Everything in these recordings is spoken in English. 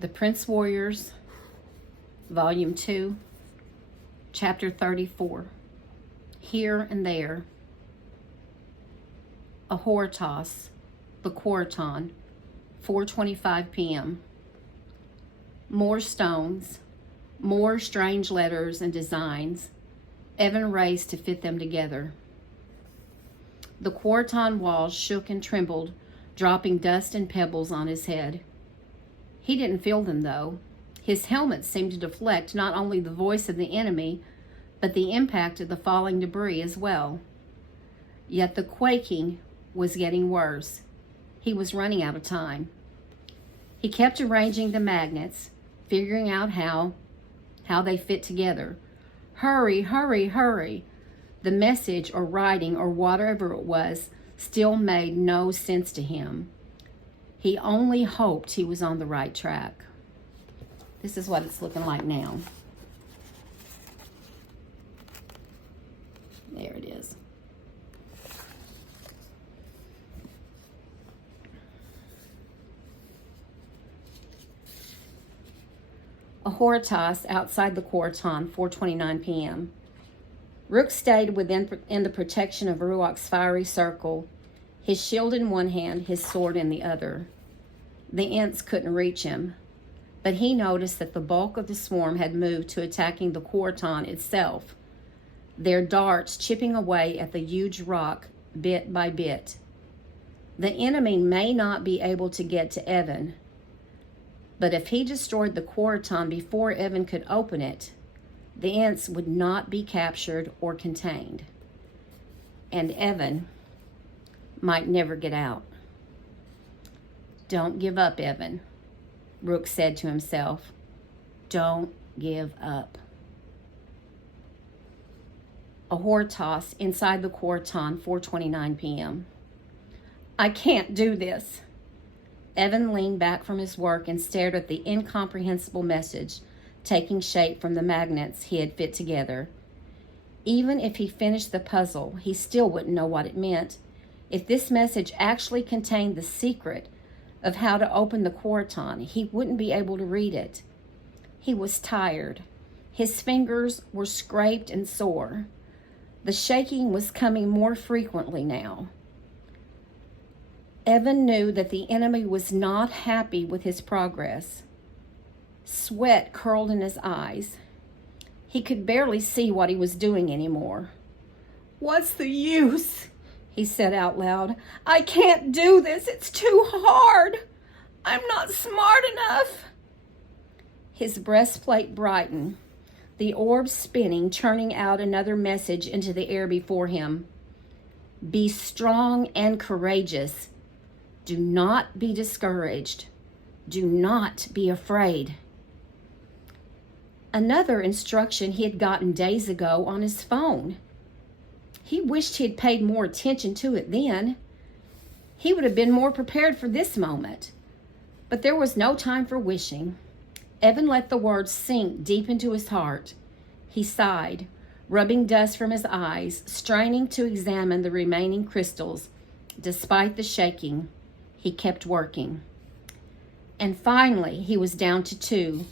The Prince Warriors, Volume 2, Chapter 34. Here and There. Ahoritas, the Quarton, 4:25 p.m. More stones, more strange letters and designs. Evan raced to fit them together. The Quarton walls shook and trembled, dropping dust and pebbles on his head. He didn't feel them, though. His helmet seemed to deflect not only the voice of the enemy, but the impact of the falling debris as well. Yet the quaking was getting worse. He was running out of time. He kept arranging the magnets, figuring out how they fit together. Hurry, hurry, hurry. The message or writing or whatever it was still made no sense to him. He only hoped he was on the right track. This is what it's looking like now. There it is. Ahoritas outside the Quarton, 4:29 p.m. Rook stayed in the protection of Ruach's fiery circle, his shield in one hand, his sword in the other. The Ents couldn't reach him, but he noticed that the bulk of the swarm had moved to attacking the Quarton itself, their darts chipping away at the huge rock bit by bit. The enemy may not be able to get to Evan, but if he destroyed the Quarton before Evan could open it, the Ents would not be captured or contained, and Evan might never get out. Don't give up, Evan, Rook said to himself. Don't give up. Ahoritas inside the Quarton, 4:29 p.m. I can't do this. Evan leaned back from his work and stared at the incomprehensible message taking shape from the magnets he had fit together. Even if he finished the puzzle, he still wouldn't know what it meant. If this message actually contained the secret of how to open the Quarton, he wouldn't be able to read it. He was tired. His fingers were scraped and sore. The shaking was coming more frequently now. Evan knew that the enemy was not happy with his progress. Sweat curled in his eyes. He could barely see what he was doing anymore. What's the use? He said out loud. I can't do this. It's too hard. I'm not smart enough. His breastplate brightened, the orb spinning, churning out another message into the air before him. Be strong and courageous. Do not be discouraged. Do not be afraid. Another instruction he had gotten days ago on his phone. He wished he had paid more attention to it then. He would have been more prepared for this moment. But there was no time for wishing. Evan let the words sink deep into his heart. He sighed, rubbing dust from his eyes, straining to examine the remaining crystals. Despite the shaking, he kept working. And finally, he was down to 2.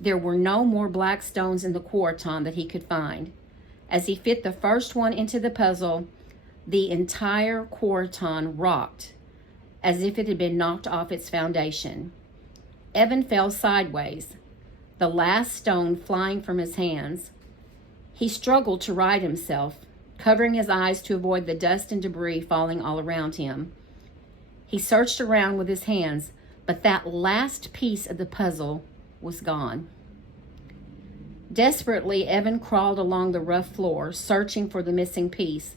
There were no more black stones in the Quarton that he could find. As he fit the first one into the puzzle, the entire Quarton rocked, as if it had been knocked off its foundation. Evan fell sideways, the last stone flying from his hands. He struggled to right himself, covering his eyes to avoid the dust and debris falling all around him. He searched around with his hands, but that last piece of the puzzle was gone. Desperately, Evan crawled along the rough floor, searching for the missing piece.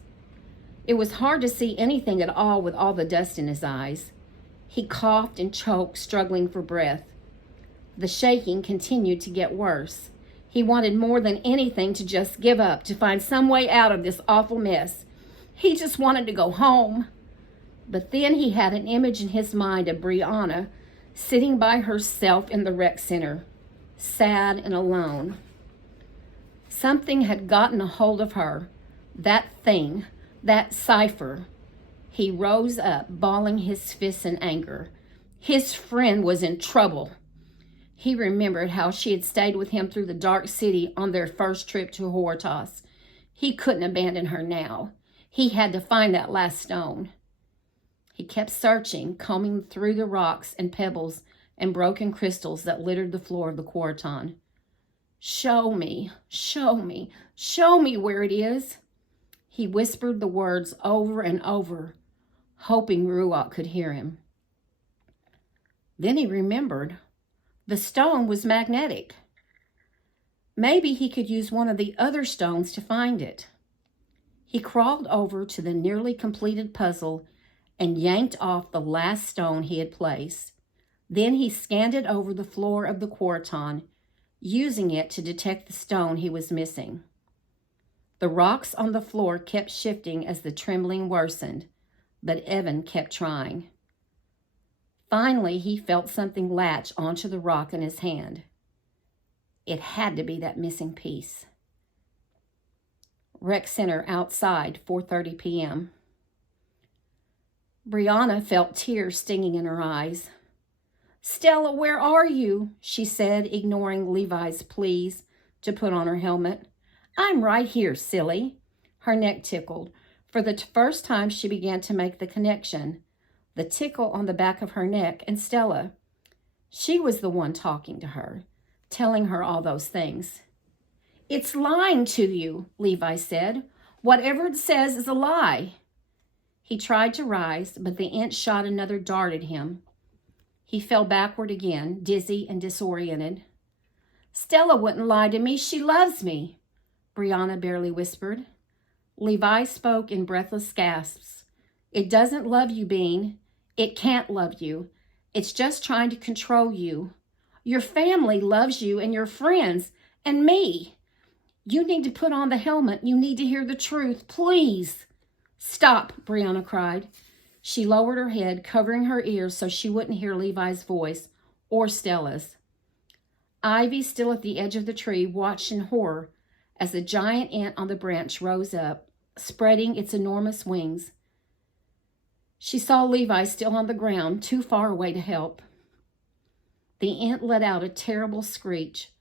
It was hard to see anything at all with all the dust in his eyes. He coughed and choked, struggling for breath. The shaking continued to get worse. He wanted more than anything to just give up, to find some way out of this awful mess. He just wanted to go home. But then he had an image in his mind of Brianna sitting by herself in the rec center, sad and alone. Something had gotten a hold of her, that thing, that cipher. He rose up, balling his fists in anger. His friend was in trouble. He remembered how she had stayed with him through the dark city on their first trip to Hortos. He couldn't abandon her now. He had to find that last stone. He kept searching, combing through the rocks and pebbles and broken crystals that littered the floor of the Quarton. Show me, show me, show me where it is. He whispered the words over and over, hoping Ruach could hear him. Then he remembered the stone was magnetic. Maybe he could use one of the other stones to find it. He crawled over to the nearly completed puzzle and yanked off the last stone he had placed. Then he scanned it over the floor of the Quarton, using it to detect the stone he was missing. The rocks on the floor kept shifting as the trembling worsened, but Evan kept trying. Finally, he felt something latch onto the rock in his hand. It had to be that missing piece. Rec Center outside, 4:30 p.m. Brianna felt tears stinging in her eyes. "Stella, where are you?" she said, ignoring Levi's pleas to put on her helmet. "I'm right here, silly." Her neck tickled. For the first time, she began to make the connection. The tickle on the back of her neck and Stella. She was the one talking to her, telling her all those things. "It's lying to you," Levi said. "Whatever it says is a lie." He tried to rise, but the ant shot another dart at him. He fell backward again, dizzy and disoriented. "Stella wouldn't lie to me. She loves me," Brianna barely whispered. Levi spoke in breathless gasps. "It doesn't love you, Bean. It can't love you. It's just trying to control you. Your family loves you and your friends and me. You need to put on the helmet. You need to hear the truth. Please." "Stop," Brianna cried. She lowered her head, covering her ears so she wouldn't hear Levi's voice or Stella's. Ivy, still at the edge of the tree, watched in horror as the giant ant on the branch rose up, spreading its enormous wings. She saw Levi still on the ground, too far away to help. The ant let out a terrible screech,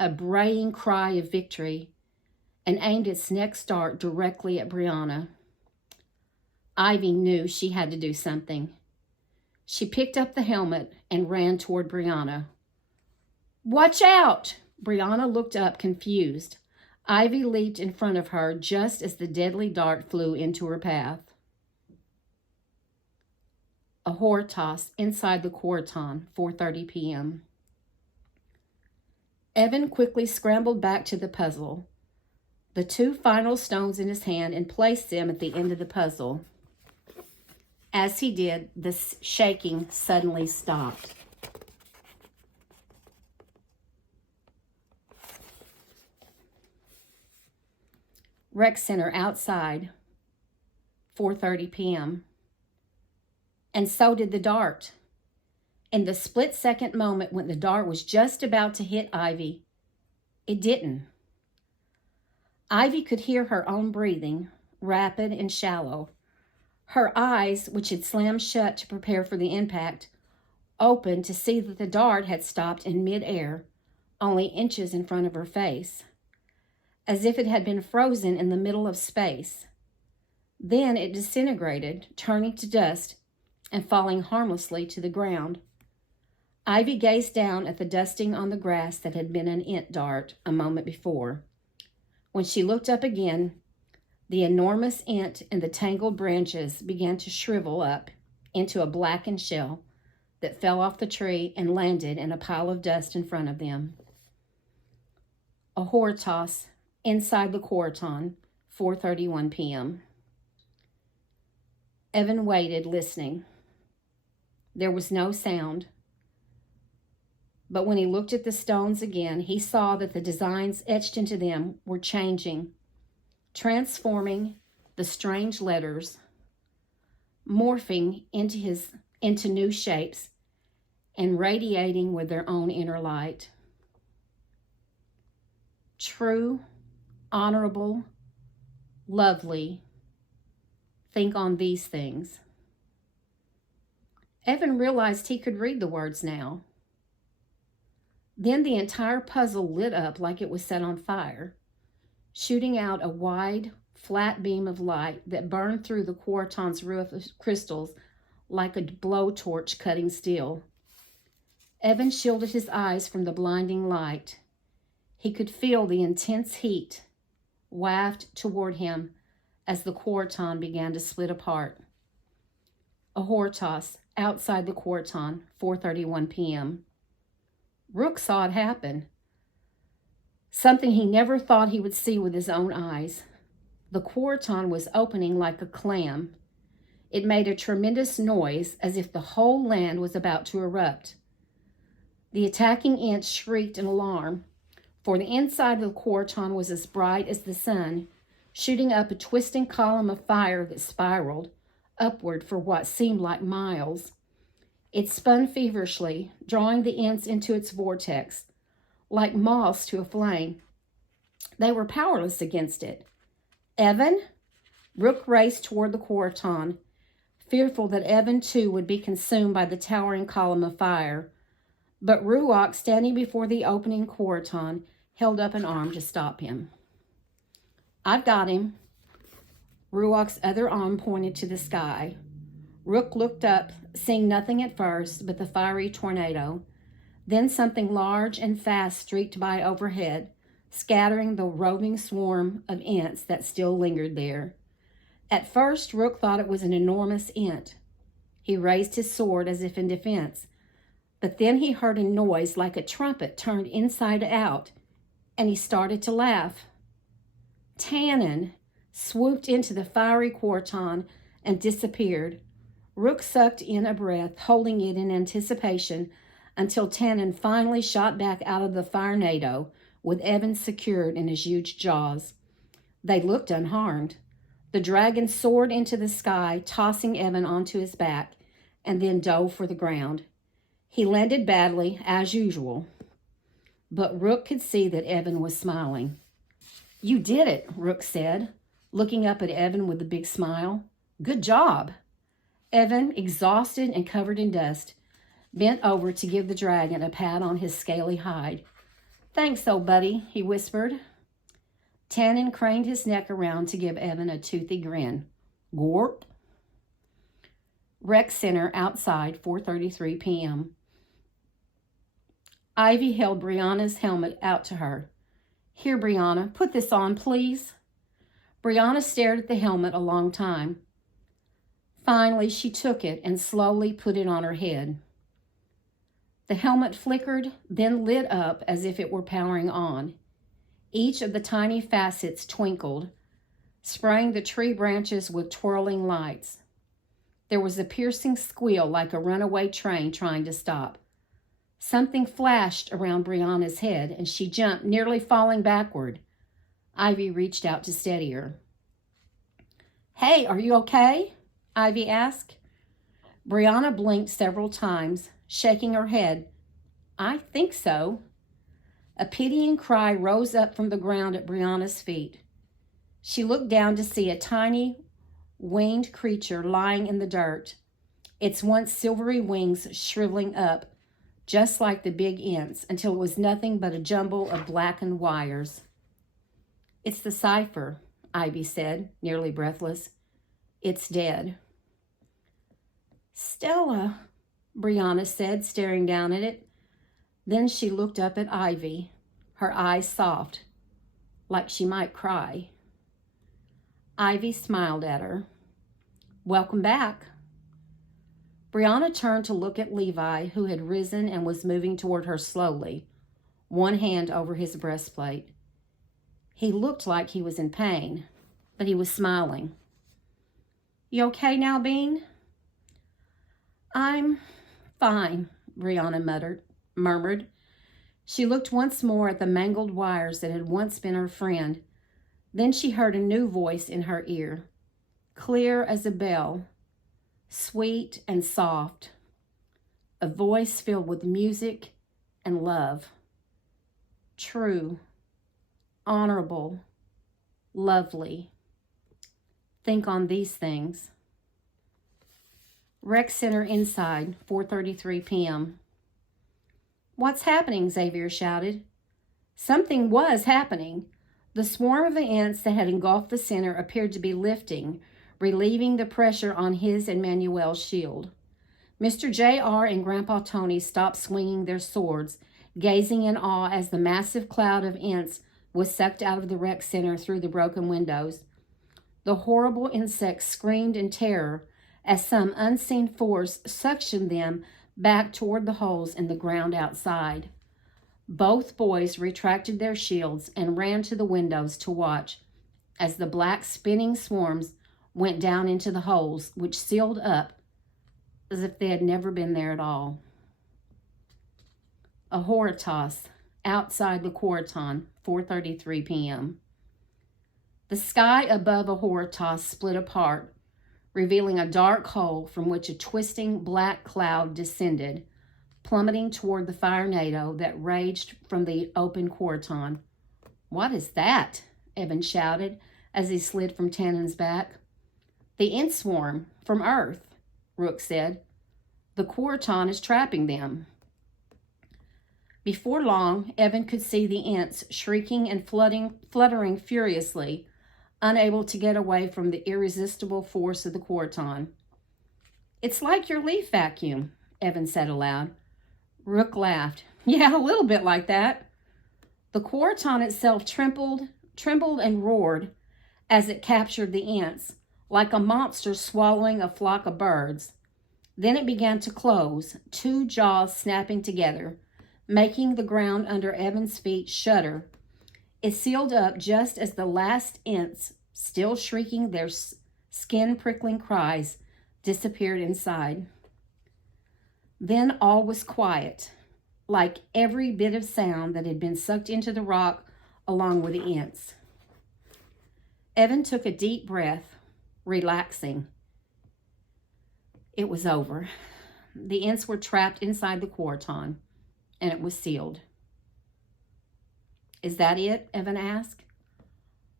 a braying cry of victory, and aimed its next dart directly at Brianna. Ivy knew she had to do something. She picked up the helmet and ran toward Brianna. "Watch out!" Brianna looked up, confused. Ivy leaped in front of her just as the deadly dart flew into her path. A Hortos inside the Quarton, 4:30 p.m. Evan quickly scrambled back to the puzzle, the two final stones in his hand, and placed them at the end of the puzzle. As he did, the shaking suddenly stopped. Rec Center outside, 4:30 p.m. And so did the dart. In the split-second moment when the dart was just about to hit Ivy, it didn't. Ivy could hear her own breathing, rapid and shallow. Her eyes, which had slammed shut to prepare for the impact, opened to see that the dart had stopped in mid-air, only inches in front of her face, as if it had been frozen in the middle of space. Then it disintegrated, turning to dust and falling harmlessly to the ground. Ivy gazed down at the dusting on the grass that had been an ant dart a moment before. When she looked up again, the enormous ant in the tangled branches began to shrivel up into a blackened shell that fell off the tree and landed in a pile of dust in front of them. A Hortos inside the Quarton, 4:31 p.m. Evan waited, listening. There was no sound. But when he looked at the stones again, he saw that the designs etched into them were changing, transforming the strange letters, morphing into new shapes, and radiating with their own inner light. True, honorable, lovely. Think on these things. Evan realized he could read the words now. Then the entire puzzle lit up like it was set on fire, shooting out a wide, flat beam of light that burned through the quarton's roof of crystals like a blowtorch cutting steel. Evan shielded his eyes from the blinding light. He could feel the intense heat wafted toward him as the quarton began to split apart. A Hortos outside the quarton, 4:31 p.m. Rook saw it happen. Something he never thought he would see with his own eyes. The quarton was opening like a clam. It made a tremendous noise as if the whole land was about to erupt. The attacking ants shrieked in alarm, for the inside of the quarton was as bright as the sun, shooting up a twisting column of fire that spiraled upward for what seemed like miles. It spun feverishly, drawing the ants into its vortex, like moths to a flame. They were powerless against it. Evan? Rook raced toward the quarton, fearful that Evan too would be consumed by the towering column of fire. But Ruach, standing before the opening quarton, held up an arm to stop him. I've got him. Ruach's other arm pointed to the sky. Rook looked up, seeing nothing at first but the fiery tornado. Then something large and fast streaked by overhead, scattering the roving swarm of ants that still lingered there. At first, Rook thought it was an enormous ant. He raised his sword as if in defense, but then he heard a noise like a trumpet turned inside out, and he started to laugh. Tannen swooped into the fiery quarton and disappeared. Rook sucked in a breath, holding it in anticipation, until Tannen finally shot back out of the firenado, with Evan secured in his huge jaws. They looked unharmed. The dragon soared into the sky, tossing Evan onto his back, and then dove for the ground. He landed badly, as usual, but Rook could see that Evan was smiling. You did it, Rook said, looking up at Evan with a big smile. Good job. Evan, exhausted and covered in dust, bent over to give the dragon a pat on his scaly hide. Thanks, old buddy, he whispered. Tannen craned his neck around to give Evan a toothy grin. Gorp. Rec Center outside, 4:33 p.m. Ivy held Brianna's helmet out to her. Here, Brianna, put this on, please. Brianna stared at the helmet a long time. Finally, she took it and slowly put it on her head. The helmet flickered, then lit up as if it were powering on. Each of the tiny facets twinkled, spraying the tree branches with twirling lights. There was a piercing squeal like a runaway train trying to stop. Something flashed around Brianna's head, and she jumped, nearly falling backward. Ivy reached out to steady her. Hey, are you okay? Ivy asked. Brianna blinked several times, shaking her head. I think so. A pitying cry rose up from the ground at Brianna's feet. She looked down to see a tiny, winged creature lying in the dirt, its once silvery wings shriveling up, just like the big ants, until it was nothing but a jumble of blackened wires. It's the cipher, Ivy said, nearly breathless. It's dead. Stella, Brianna said, staring down at it. Then she looked up at Ivy, her eyes soft, like she might cry. Ivy smiled at her. Welcome back. Brianna turned to look at Levi, who had risen and was moving toward her slowly, one hand over his breastplate. He looked like he was in pain, but he was smiling. You okay now, Bean? I'm fine, Brianna murmured. She looked once more at the mangled wires that had once been her friend. Then she heard a new voice in her ear, clear as a bell, sweet and soft, a voice filled with music and love. True, honorable, lovely. Think on these things. Rec Center inside, 4:33 p.m. "What's happening?" Xavier shouted. Something was happening. The swarm of ants that had engulfed the center appeared to be lifting, relieving the pressure on his and Manuel's shield. Mr. J.R. and Grandpa Tony stopped swinging their swords, gazing in awe as the massive cloud of ants was sucked out of the rec center through the broken windows. The horrible insects screamed in terror as some unseen force suctioned them back toward the holes in the ground outside. Both boys retracted their shields and ran to the windows to watch as the black spinning swarms went down into the holes, which sealed up as if they had never been there at all. Ahoritas, outside the Quarton, 4:33 p.m. The sky above Ahoritas split apart, revealing a dark hole from which a twisting black cloud descended, plummeting toward the firenado that raged from the open Quarton. "What is that?" Evan shouted as he slid from Tannen's back. "The ant swarm from Earth," Rook said. "The Quarton is trapping them." Before long, Evan could see the ants shrieking and fluttering furiously, unable to get away from the irresistible force of the Quarton. "It's like your leaf vacuum," Evan said aloud. Rook laughed. "Yeah, a little bit like that." The Quarton itself trembled and roared as it captured the ants, like a monster swallowing a flock of birds. Then it began to close, two jaws snapping together, making the ground under Evan's feet shudder. It sealed up just as the last ants, still shrieking their skin-prickling cries, disappeared inside. Then all was quiet, like every bit of sound that had been sucked into the rock along with the ants. Evan took a deep breath, relaxing. It was over. The ants were trapped inside the Quarton, and it was sealed. "Is that it?" Evan asked,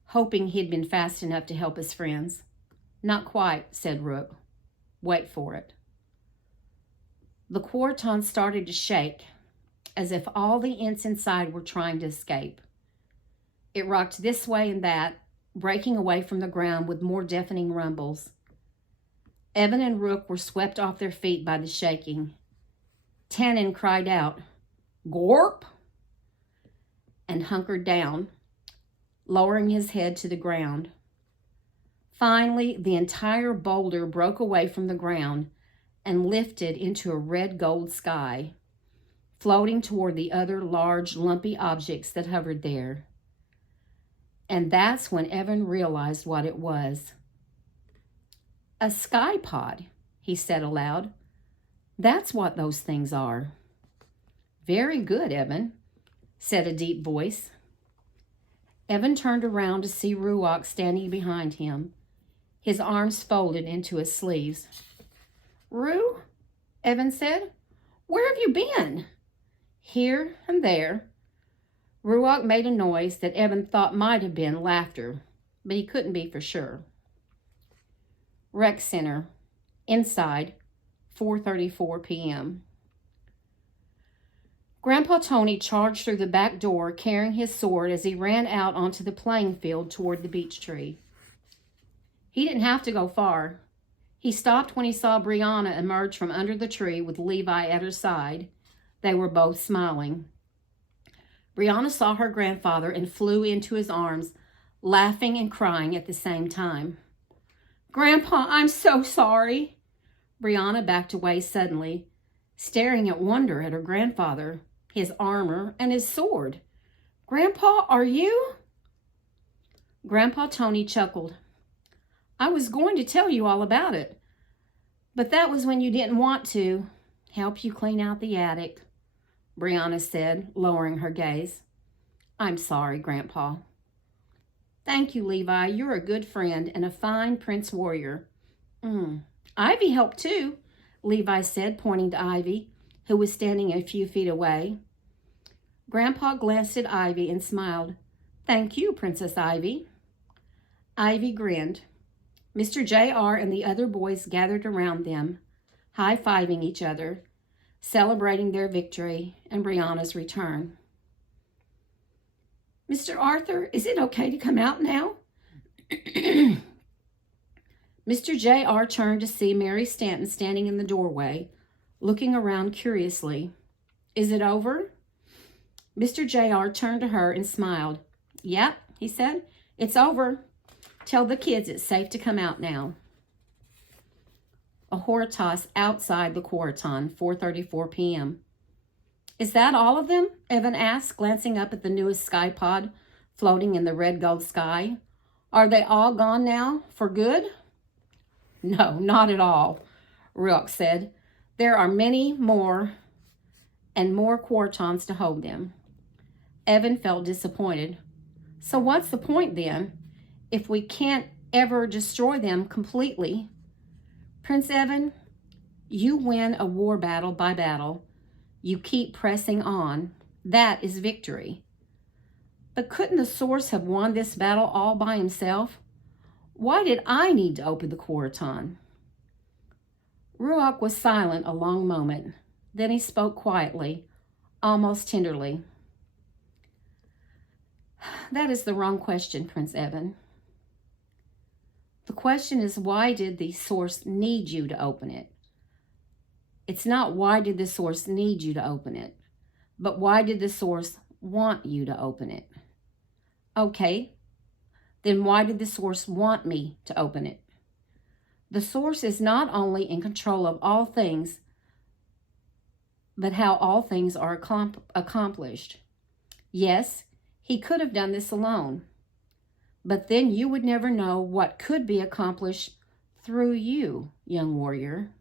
hoping he'd been fast enough to help his friends. "Not quite," said Rook. "Wait for it." The Quarton started to shake, as if all the ants inside were trying to escape. It rocked this way and that, breaking away from the ground with more deafening rumbles. Evan and Rook were swept off their feet by the shaking. Tannen cried out, "Gorp!" and hunkered down, lowering his head to the ground. Finally, the entire boulder broke away from the ground and lifted into a red-gold sky, floating toward the other large, lumpy objects that hovered there. And that's when Evan realized what it was. "A sky pod," he said aloud. "That's what those things are." "Very good, Evan," said a deep voice. Evan turned around to see Ruach standing behind him, his arms folded into his sleeves. "Rue," Evan said, "where have you been?" "Here and there." Ruach made a noise that Evan thought might have been laughter, but he couldn't be for sure. Rec Center, inside, 4:34 p.m. Grandpa Tony charged through the back door carrying his sword as he ran out onto the playing field toward the beech tree. He didn't have to go far. He stopped when he saw Brianna emerge from under the tree with Levi at her side. They were both smiling. Brianna saw her grandfather and flew into his arms, laughing and crying at the same time. "Grandpa, I'm so sorry." Brianna backed away suddenly, staring in wonder at her grandfather, his armor, and his sword. "Grandpa, are you?" Grandpa Tony chuckled. "I was going to tell you all about it, but that was when you didn't want to help you clean out the attic," Brianna said, lowering her gaze. "I'm sorry, Grandpa." "Thank you, Levi. You're a good friend and a fine Prince Warrior." "Ivy helped too," Levi said, pointing to Ivy, who was standing a few feet away. Grandpa glanced at Ivy and smiled. "Thank you, Princess Ivy." Ivy grinned. Mr. J.R. and the other boys gathered around them, high-fiving each other. celebrating their victory and Brianna's return. "Mr. Arthur, is it okay to come out now?" Mr. J.R. turned to see Mary Stanton standing in the doorway, looking around curiously. "Is it over?" Mr. J.R. turned to her and smiled. "Yep," he said. "It's over. Tell the kids it's safe to come out now." A Hortus outside the Coraton, 4:34 p.m. "Is that all of them?" Evan asked, glancing up at the newest sky pod floating in the red gold sky. "Are they all gone now, for good?" "No, not at all," Ruach said. "There are many more and more Quartons to hold them." Evan felt disappointed. "So what's the point then, if we can't ever destroy them completely?" "Prince Evan, you win a war battle by battle. You keep pressing on. That is victory." "But couldn't the Source have won this battle all by himself? Why did I need to open the Coraton?" Ruach was silent a long moment. Then he spoke quietly, almost tenderly. "That is the wrong question, Prince Evan. The question is, why did the Source need you to open it? It's not why did the Source need you to open it, but why did the Source want you to open it?" "Okay, then why did the Source want me to open it?" "The Source is not only in control of all things, but how all things are accomplished. Yes, he could have done this alone, but then you would never know what could be accomplished through you, young warrior."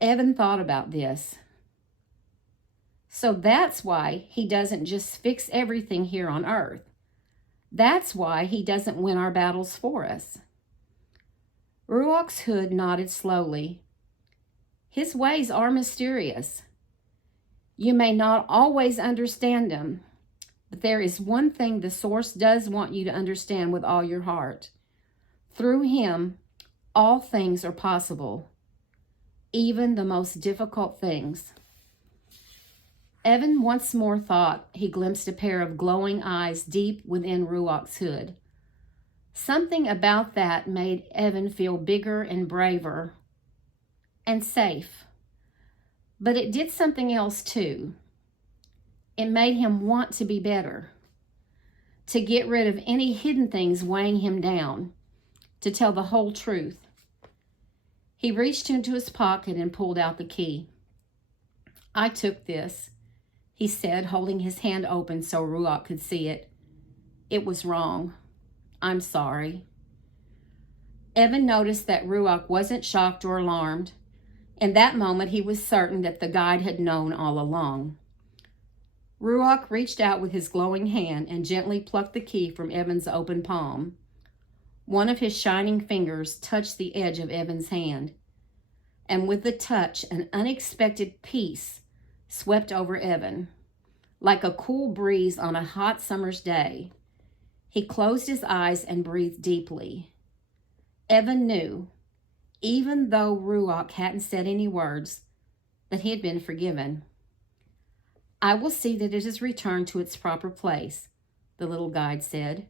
Evan thought about this. "So that's why he doesn't just fix everything here on Earth. That's why he doesn't win our battles for us." Ruach's hood nodded slowly. "His ways are mysterious. You may not always understand them, but there is one thing the Source does want you to understand with all your heart. Through him, all things are possible, even the most difficult things." Evan once more thought he glimpsed a pair of glowing eyes deep within Ruach's hood. Something about that made Evan feel bigger and braver and safe. But it did something else too. It made him want to be better, to get rid of any hidden things weighing him down, to tell the whole truth. He reached into his pocket and pulled out the key. "I took this," he said, holding his hand open so Ruach could see it. "It was wrong. I'm sorry." Evan noticed that Ruach wasn't shocked or alarmed. In that moment, he was certain that the guide had known all along. Ruach reached out with his glowing hand and gently plucked the key from Evan's open palm. One of his shining fingers touched the edge of Evan's hand, and with the touch, an unexpected peace swept over Evan, like a cool breeze on a hot summer's day. He closed his eyes and breathed deeply. Evan knew, even though Ruach hadn't said any words, that he had been forgiven. "I will see that it is returned to its proper place," the little guide said,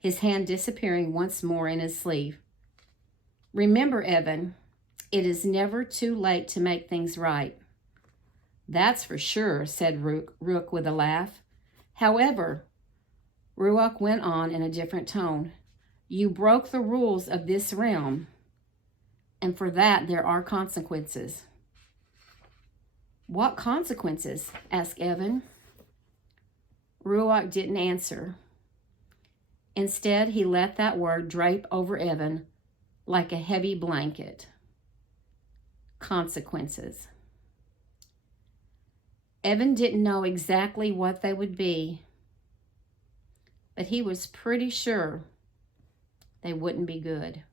his hand disappearing once more in his sleeve. "Remember, Evan, it is never too late to make things right." "That's for sure," said Ruach with a laugh. "However," Ruach went on in a different tone, "you broke the rules of this realm, and for that there are consequences." "What consequences?" asked Evan. Ruach didn't answer. Instead, he let that word drape over Evan like a heavy blanket. Consequences. Evan didn't know exactly what they would be, but he was pretty sure they wouldn't be good.